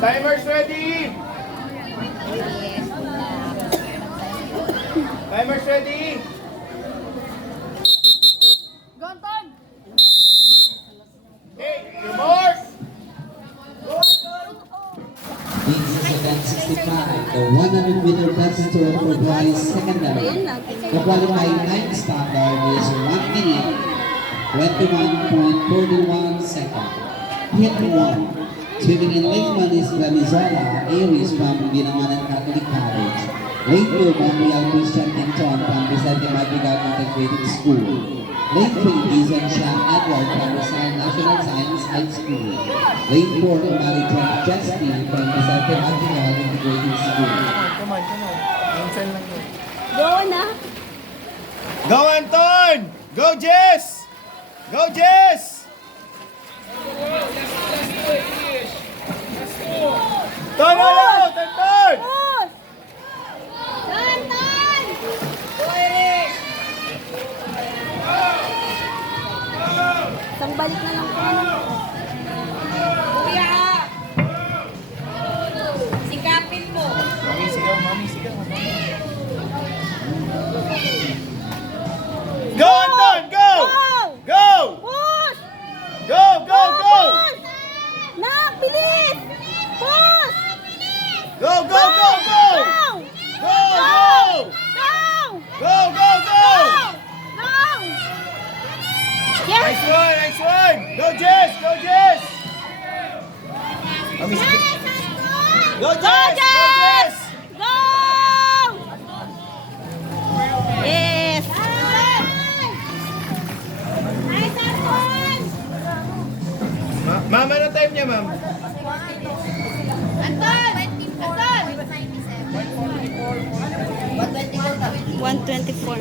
Timers ready! Timers ready! Hey, your mark! This is event 65, the 100-meter distance tour for boys secondary. The qualifying time standard is 1 minute, 21.41 seconds. Hit 1. Swimming in lane 1 is Ramizola Aries from Binangonan Catholic College. Lane 2, Montreal Christian Anton from Vicente Madrigal Integrated School. Lane 3 is Sean Edward from Rizal National Science High School. Lane 4, Marijan Justin from Vicente Madrigal Integrated School. Come on. Minsan lang yun. Go na. Go, Anton! Go, Jess! Go, Jess! Turn! Turn! Push! Dantan! Isang balik na lang po. Kuya! Sikapin mo. Mami, sigaw. Go, Anton! Go! Go! Push! Go! Push! Nak, bilis! Push! Go! Go! Go! Go! Go! Yes! Nice one! Go, Jess! Mami, sige. Go, Jess! Go! Yes! Ma'am, ano time niya, ma'am? Anton! 124.